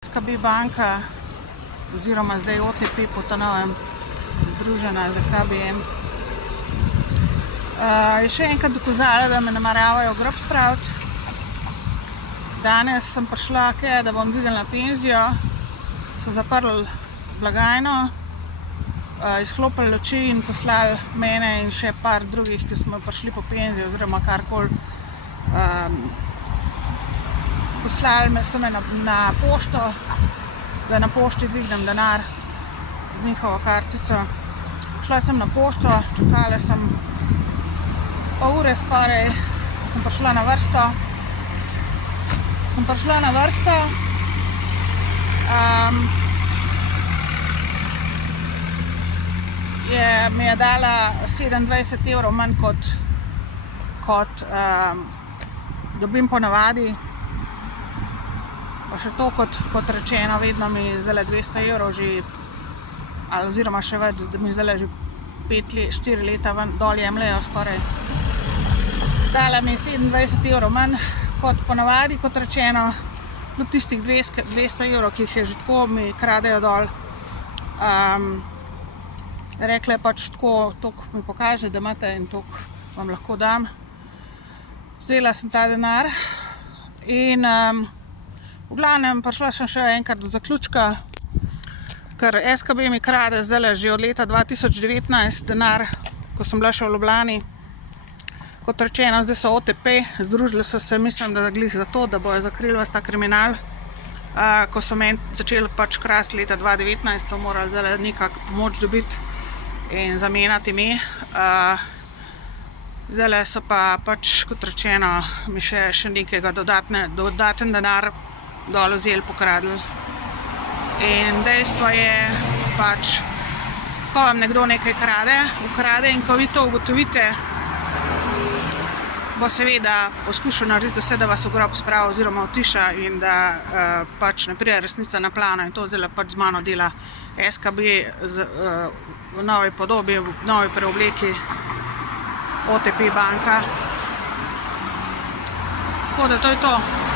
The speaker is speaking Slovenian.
SKB banka oziroma zdaj OTP po ta novem združena z KBM je še enkrat dokazala, da me nameravajo v grob spraviti. Danes sem prišla, da bom dvignila penzijo, so zaprli blagajno, izklopili luči in poslali mene in še par drugih, ki smo prišli po penzijo oziroma karkoli. Poslali so me na pošto, da na pošti dvignem denar z njihovo kartico. Šla sem na pošto, čakala sem pol ure skoraj, sem prišla na vrsto. Mi je dala 27 evrov manj kot dobim ponavadi. Pa še to, kot rečeno, vedno mi zdaj 200 evrov že, oziroma še več, da mi zdaj že 4 leta dol jemljajo skoraj. Dala mi 27 evrov manj kot ponavadi, kot rečeno, kljub tistih 200 evrov, ki jih je že tako, mi kradejo dol. Rekla je pač tako, toliko mi pokaže, da imate in toliko vam lahko dam. Vzela sem ta denar in v glavnem prišla sem še enkrat do zaključka, ker SKB mi krade zdaj že od leta 2019 denar, ko sem bila še v Ljubljani. Kot rečeno, zdaj so OTP, združili so se, mislim, da glih zato, da bojo zakrili ves ta kriminal. Ko so meni začeli pač krasti leta 2019, so morali zdaj nekako pomoč dobiti in zamenjati ime. Zdaj so pa pač, kot rečeno, mi še nekega dodaten denar dol vzeli, pokradli. In dejstvo je pač, ko vam nekdo nekaj ukrade in ko vi to ugotovite, bo seveda poskušal narediti vse, da vas v grob spravi oziroma utiša in da pač ne pride resnica na plano, in to zdaj pač z mano dela SKB v novi podobi, v novi preobleki OTP banka. Tako da to je to.